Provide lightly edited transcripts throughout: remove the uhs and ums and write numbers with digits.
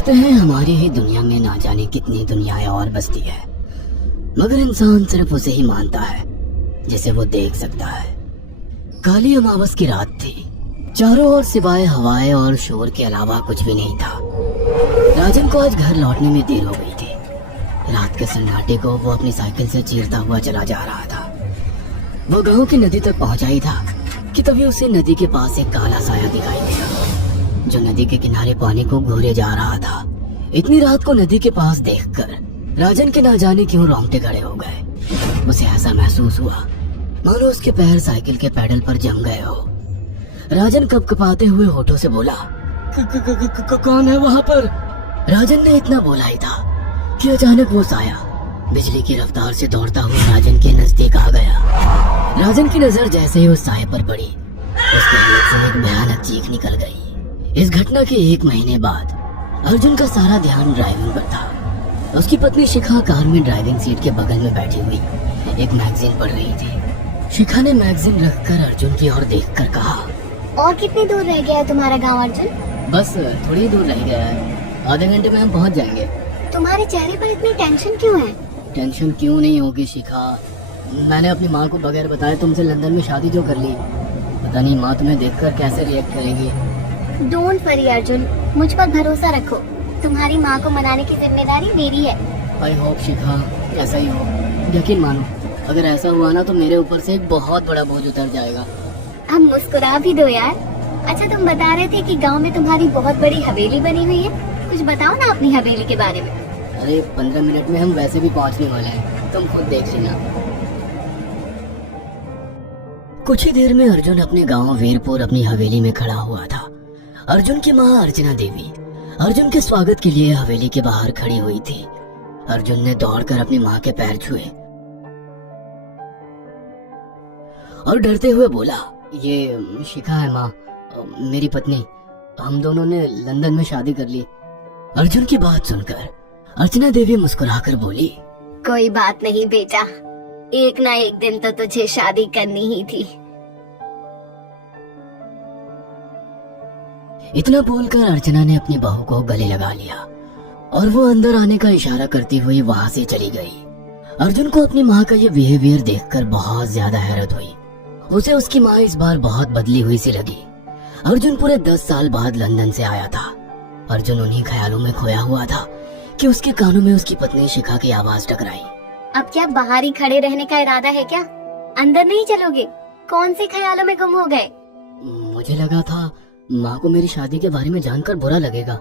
कहते हैं हमारी ही दुनिया में ना जाने कितनी दुनियाएं और बसती है, मगर इंसान सिर्फ उसे ही मानता है जिसे वो देख सकता है। काली अमावस की रात थी। चारों ओर सिवाय हवाएं और शोर के अलावा कुछ भी नहीं था। राजन को आज घर लौटने में देर हो गई थी। रात के सन्नाटे को वो अपनी साइकिल से चीरता हुआ चला जा रहा था। वो गांव की नदी तक पहुंचा ही था कि तभी उसे नदी के पास एक काला साया दिखाई दिया जो नदी के किनारे पानी को घूरे जा रहा था। इतनी रात को नदी के पास देखकर राजन के ना जाने क्यों रोंगटे खड़े हो गए। उसे ऐसा महसूस हुआ मानो उसके पैर साइकिल के पैडल पर जम गए हो। राजन कपकपाते हुए होठों से बोला, कौन है वहाँ पर? राजन ने इतना बोला ही था कि अचानक वो साया बिजली की रफ्तार से दौड़ता हुआ राजन के नजदीक आ गया। राजन की नजर जैसे ही उस साये पर पड़ी, उसके मुंह से एक भयानक चीख निकल गई। इस घटना के 1 महीने बाद अर्जुन का सारा ध्यान ड्राइविंग पर था। उसकी पत्नी शिखा कार में ड्राइविंग सीट के बगल में बैठी हुई एक मैगजीन पढ़ रही थी। शिखा ने मैगजीन रखकर अर्जुन की ओर देखकर कहा, और कितनी दूर रह गया है तुम्हारा गांव अर्जुन? बस थोड़ी दूर रह गया है, आधे घंटे में हम पहुंच जाएंगे। तुम्हारे चेहरे पर इतनी टेंशन क्यों है? टेंशन क्यों नहीं होगी शिखा, मैंने अपनी माँ को बगैर बताए तुमसे लंदन में शादी जो कर ली। पता नहीं माँ तुम्हें देखकर कैसे रिएक्ट करेगी। डोंट वरी अर्जुन, मुझ पर भरोसा रखो। तुम्हारी माँ को मनाने की जिम्मेदारी मेरी है। आई होप शिखा ऐसा ही हो। यकीन मानो अगर ऐसा हुआ ना तो मेरे ऊपर से एक बहुत बड़ा बोझ उतर जाएगा। अब मुस्कुरा भी दो यार। अच्छा, तुम बता रहे थे कि गांव में तुम्हारी बहुत बड़ी हवेली बनी हुई है, कुछ बताओ ना अपनी हवेली के बारे में। अरे 15 मिनट में हम वैसे भी पहुंचने वाले हैं, तुम खुद देख लेना। कुछ ही देर में अर्जुन अपने गांव वीरपुर अपनी हवेली में खड़ा हुआ था। अर्जुन की माँ अर्चना देवी अर्जुन के स्वागत के लिए हवेली के बाहर खड़ी हुई थी। अर्जुन ने दौड़कर अपनी माँ के पैर छुए और डरते हुए बोला, ये शिखा है माँ, मेरी पत्नी। हम दोनों ने लंदन में शादी कर ली। अर्जुन की बात सुनकर अर्चना देवी मुस्कुराकर बोली, कोई बात नहीं बेटा, एक ना एक दिन तो तुझे शादी करनी ही थी। इतना बोलकर अर्चना ने अपनी बहू को गले लगा लिया और वो अंदर आने का इशारा करती हुई वहां से चली गई। अर्जुन को अपनी माँ का ये बिहेवियर देखकर बहुत ज्यादा हैरत हुई। उसे उसकी माँ इस बार बहुत बदली हुई सी लगी। अर्जुन पूरे 10 साल बाद लंदन से आया था। अर्जुन उन्हीं ख्यालों में खोया हुआ था कि उसके कानों में उसकी पत्नी शिखा की आवाज टकराई। अब क्या बाहर ही खड़े रहने का इरादा है क्या? अंदर नहीं चलोगे? कौन से ख्यालों में गुम हो गए? मुझे लगा था माँ को मेरी शादी के बारे में जानकर बुरा लगेगा,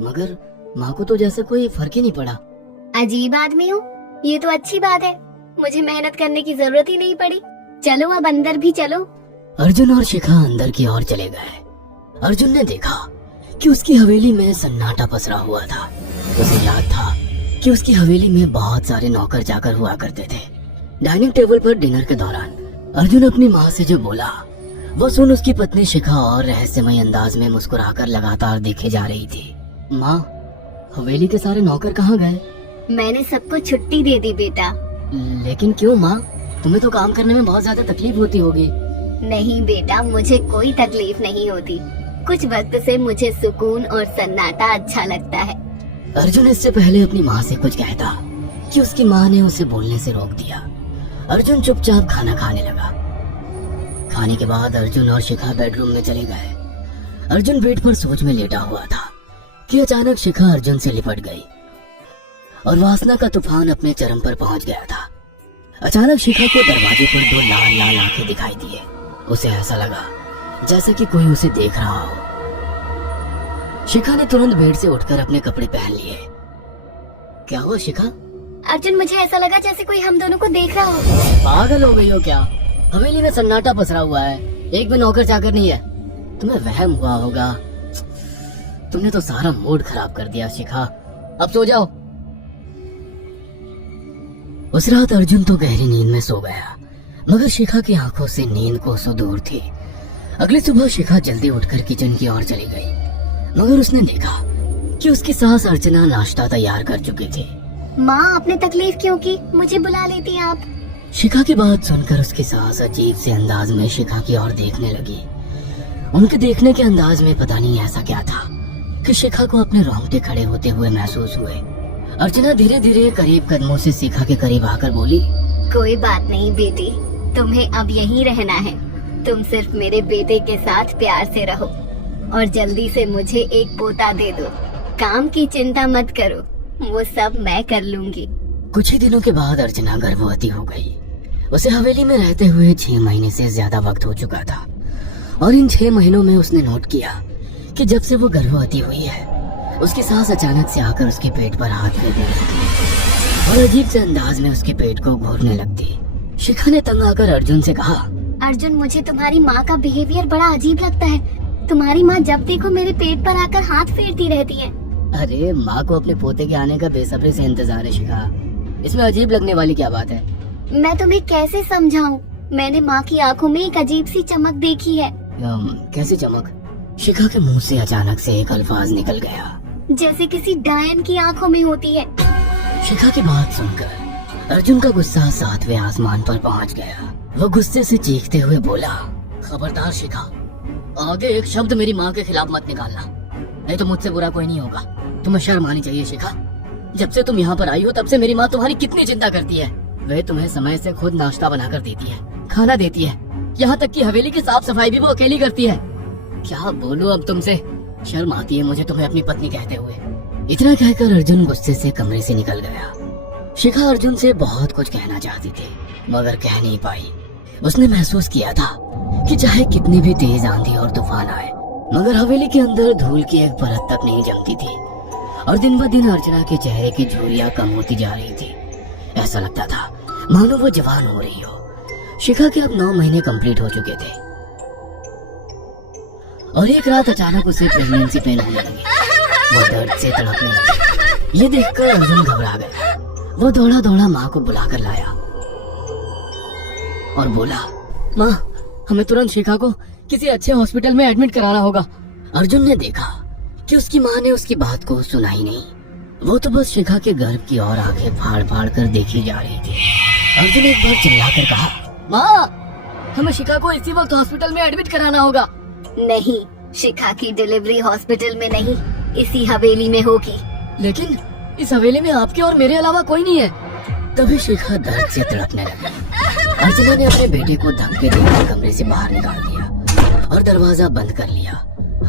मगर माँ को तो जैसे कोई फर्क ही नहीं पड़ा। अजीब आदमी हो, ये तो अच्छी बात है। मुझे मेहनत करने की जरूरत ही नहीं पड़ी। चलो अब अंदर भी चलो। अर्जुन और शिखा अंदर की ओर चले गए। अर्जुन ने देखा कि उसकी हवेली में सन्नाटा पसरा हुआ था। उसे याद था कि उसकी हवेली में बहुत सारे नौकर चाकर हुआ करते थे। डाइनिंग टेबल पर डिनर के दौरान अर्जुन अपनी माँ से जो बोला वो सुन उसकी पत्नी शिखा और रहस्यमय अंदाज में मुस्कुराकर लगातार देखे जा रही थी। माँ, हवेली के सारे नौकर कहाँ गए? मैंने सबको छुट्टी दे दी बेटा। लेकिन क्यों माँ, तुम्हें तो काम करने में बहुत ज्यादा तकलीफ होती होगी। नहीं बेटा, मुझे कोई तकलीफ नहीं होती। कुछ वक्त से मुझे सुकून और सन्नाटा अच्छा लगता है। अर्जुन इससे पहले अपनी माँ से कुछ कहता कि उसकी माँ ने उसे बोलने से रोक दिया। अर्जुन चुपचाप खाना खाने लगा। खाने के बाद अर्जुन और शिखा बेडरूम में चले गए। अर्जुन बेड पर सोच में लेटा हुआ था कि अचानक शिखा अर्जुन से लिपट गई और वासना का तूफान अपने चरम पर पहुंच गया था। अचानक शिखा के दरवाजे पर 2 लाल लाल आंखें दिखाई दिए। उसे ऐसा लगा जैसे कि कोई उसे देख रहा हो। शिखा ने तुरंत बेड से उठकर अपने कपड़े पहन लिए। क्या हुआ शिखा? अर्जुन, मुझे ऐसा लगा जैसे कोई हम दोनों को देख रहा हो। पागल हो गई हो क्या? हवेली में सन्नाटा पसरा हुआ है, एक भी नौकर चाकर नहीं है। तुम्हें वहम हुआ होगा। तुमने तो सारा मूड खराब कर दिया शिखा, अब सो जाओ। उस रात अर्जुन तो गहरी नींद में सो गया, मगर शिखा की आंखों से नींद कोसों दूर थी। अगली सुबह शिखा जल्दी उठकर किचन की ओर चली गई, मगर उसने देखा कि उसकी सास अर्चना नाश्ता तैयार कर चुकी थी। माँ, आपने तकलीफ क्यों की? मुझे बुला लेती आप। शिखा की बात सुनकर उसकी सास अजीब से अंदाज में शिखा की ओर देखने लगी। उनके देखने के अंदाज में पता नहीं ऐसा क्या था कि शिखा को अपने रोंगटे खड़े होते हुए महसूस हुए। अर्चना धीरे धीरे करीब कदमों से शिखा के करीब आकर बोली, कोई बात नहीं बेटी, तुम्हें अब यहीं रहना है। तुम सिर्फ मेरे बेटे के साथ प्यार से रहो और जल्दी से मुझे एक पोता दे दो। काम की चिंता मत करो, वो सब मैं कर लूंगी। कुछ ही दिनों के बाद अर्चना गर्भवती हो गई। उसे हवेली में रहते हुए 6 महीने से ज्यादा वक्त हो चुका था और इन 6 महीनों में उसने नोट किया कि जब से वो गर्भवती हुई है, उसकी सास अचानक से आकर उसके पेट पर हाथ फेरने लगती और अजीब से अंदाज में उसके पेट को घूरने लगती। शिखा ने तंग आकर अर्जुन से कहा, अर्जुन, मुझे तुम्हारी माँ का बिहेवियर बड़ा अजीब लगता है। तुम्हारी माँ जब देखो मेरे पेट पर आकर हाथ फेरती रहती है। अरे माँ को अपने पोते के आने का बेसब्री से इंतजार है शिखा, इसमें अजीब लगने वाली क्या बात है? मैं तुम्हें कैसे समझाऊं? मैंने माँ की आंखों में एक अजीब सी चमक देखी है। कैसी चमक? शिखा के मुंह से अचानक से एक अल्फाज निकल गया, जैसे किसी डायन की आंखों में होती है। शिखा की बात सुनकर अर्जुन का गुस्सा 7वें आसमान पर पहुंच गया। वो गुस्से से चीखते हुए बोला, खबरदार शिखा, आगे एक शब्द मेरी माँ के खिलाफ मत निकालना, नहीं तो मुझसे बुरा कोई नहीं होगा। तुम्हें शर्म आनी चाहिए शिखा। जब से तुम यहाँ पर आई हो तब से मेरी माँ तुम्हारी कितनी चिंता करती है। वह तुम्हें समय से खुद नाश्ता बनाकर देती है, खाना देती है, यहाँ तक कि हवेली की साफ सफाई भी वो अकेली करती है। क्या बोलूं अब तुमसे, शर्म आती है मुझे तुम्हें अपनी पत्नी कहते हुए। इतना कहकर अर्जुन गुस्से से कमरे से निकल गया। शिखा अर्जुन से बहुत कुछ कहना चाहती थी मगर कह नहीं पाई। उसने महसूस किया था कि चाहे कितनी भी तेज आंधी और तूफान आए, मगर हवेली के अंदर धूल की एक परत तक नहीं जमती थी और दिन ब दिन अर्चना के चेहरे की झुर्रियां कम होती जा रही थी। ऐसा लगता था मानो वो जवान हो रही हो। शिखा के अब 9 महीने कंप्लीट हो चुके थे और एक रात अचानक उसे प्रेगनेंसी पेन होने लगी। वो दर्द से तड़पने लगी। ये देखकर अर्जुन घबरा गया। वो दौड़ा दौड़ा माँ को बुलाकर लाया और बोला, माँ, हमें तुरंत शिखा को किसी अच्छे हॉस्पिटल में एडमिट कराना होगा। अर्जुन ने देखा कि उसकी माँ ने उसकी बात को सुना ही नहीं। वो तो बस शिखा के गर्भ की ओर आंखें फाड़ फाड़ कर देखी जा रही थी। अर्जुन एक बार चिल्लाकर कहा, माँ, हमें शिखा को इसी वक्त हॉस्पिटल में एडमिट कराना होगा। नहीं, शिखा की डिलीवरी हॉस्पिटल में नहीं, इसी हवेली में होगी। लेकिन इस हवेली में आपके और मेरे अलावा कोई नहीं है। तभी शिखा दर्द से तड़पने लगी। अर्चना ने अपने बेटे को धक्के देकर कमरे से बाहर निकाल दिया और दरवाजा बंद कर लिया।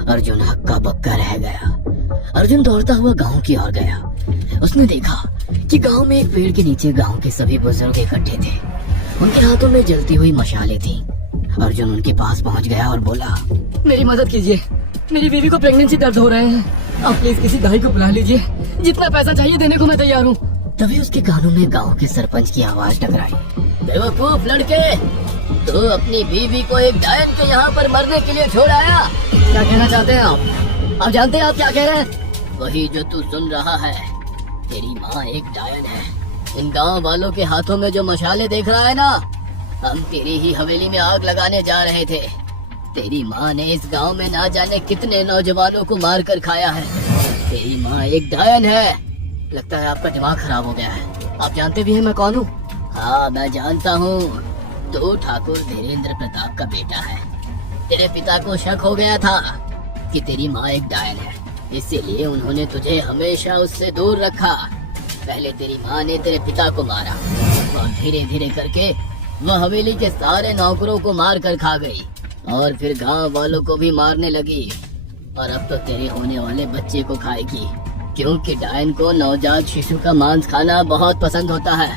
अर्जुन हक्का बक्का रह गया। अर्जुन दौड़ता हुआ गांव की ओर गया। उसने देखा कि गांव में एक पेड़ के नीचे गांव के सभी बुजुर्ग इकट्ठे थे। उनके हाथों में जलती हुई मशालें थी। अर्जुन उनके पास पहुंच गया और बोला, मेरी मदद कीजिए, मेरी बीवी को प्रेगनेंसी दर्द हो रहे हैं। आप प्लीज किसी दाई को बुला लीजिए, जितना पैसा चाहिए देने को मैं तैयार हूँ। तभी उसके कानों में गांव के सरपंच की आवाज टकराई, बेवकूफ लड़के, तू अपनी बीवी को एक डायन के यहाँ पर मरने के लिए छोड़ आया। क्या कहना चाहते हैं आप जानते हैं आप क्या कह रहे हैं? वही जो तू सुन रहा है। तेरी माँ एक डायन है। इन गांव वालों के हाथों में जो मशाले देख रहा है ना, हम तेरी ही हवेली में आग लगाने जा रहे थे। तेरी माँ ने इस गांव में ना जाने कितने नौजवानों को मार कर खाया है। तेरी माँ एक डायन है। लगता है आपका दिमाग खराब हो गया है। आप जानते भी हैं मैं कौन हूँ? हाँ, मैं जानता हूँ। तू ठाकुर धीरेन्द्र प्रताप का बेटा है। तेरे पिता को शक हो गया था कि तेरी माँ एक डायन है, इसीलिए उन्होंने तुझे हमेशा उससे दूर रखा। पहले तेरी माँ ने तेरे पिता को मारा और धीरे धीरे करके वह हवेली के सारे नौकरों को मार कर खा गई और फिर गांव वालों को भी मारने लगी। और अब तो तेरे होने वाले बच्चे को खाएगी, क्योंकि डायन को नवजात शिशु का मांस खाना बहुत पसंद होता है।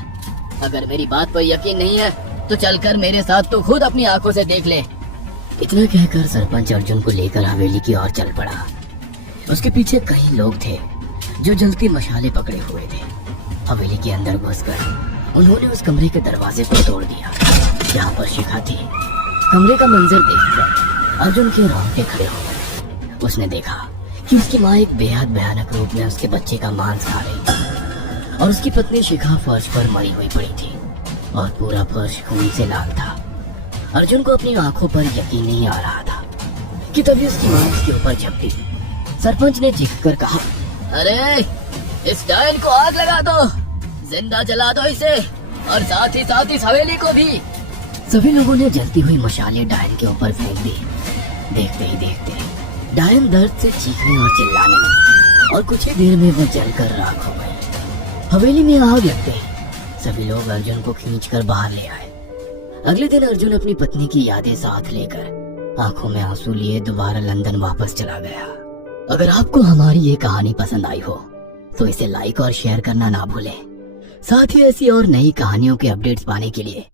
अगर मेरी बात पर यकीन नहीं है तो चलकर मेरे साथ तो खुद अपनी आंखों से देख ले। इतना कहकर सरपंच अर्जुन को लेकर हवेली की ओर चल पड़ा। उसके पीछे कई लोग थे जो जलती मशाले पकड़े हुए थे। हवेली के अंदर घुसकर उन्होंने उस कमरे के दरवाजे को तोड़ दिया जहाँ पर शिखा थी। कमरे का मंजर देखकर अर्जुन के रोंगटे खड़े हो गए। उसने देखा कि उसकी माँ एक बेहद भयानक रूप में उसके बच्चे का मांस खा रही थी और उसकी पत्नी शिखा फर्श पर मरी हुई पड़ी थी और पूरा फर्श खून से लाल था। अर्जुन को अपनी आंखों पर यकीन नहीं आ रहा था कि तभी उसकी माँ उसके ऊपर झपटी। सरपंच ने चीखकर कहा, अरे इस डायन को आग लगा दो, जिंदा जला दो इसे और साथ ही इस हवेली को भी। सभी लोगों ने जलती हुई मशालें डायन के ऊपर फेंक दी। देखते ही देखते डायन दर्द से चीखने और चिल्लाने लगी और कुछ ही देर में वो जलकर राख हो गई। हवेली में आग लगते ही सभी लोग अर्जुन को खींचकर बाहर ले आए। अगले दिन अर्जुन अपनी पत्नी की यादें साथ लेकर आंखों में आंसू लिए दोबारा लंदन वापस चला गया। अगर आपको हमारी ये कहानी पसंद आई हो तो इसे लाइक और शेयर करना ना भूलें। साथ ही ऐसी और नई कहानियों के अपडेट्स पाने के लिए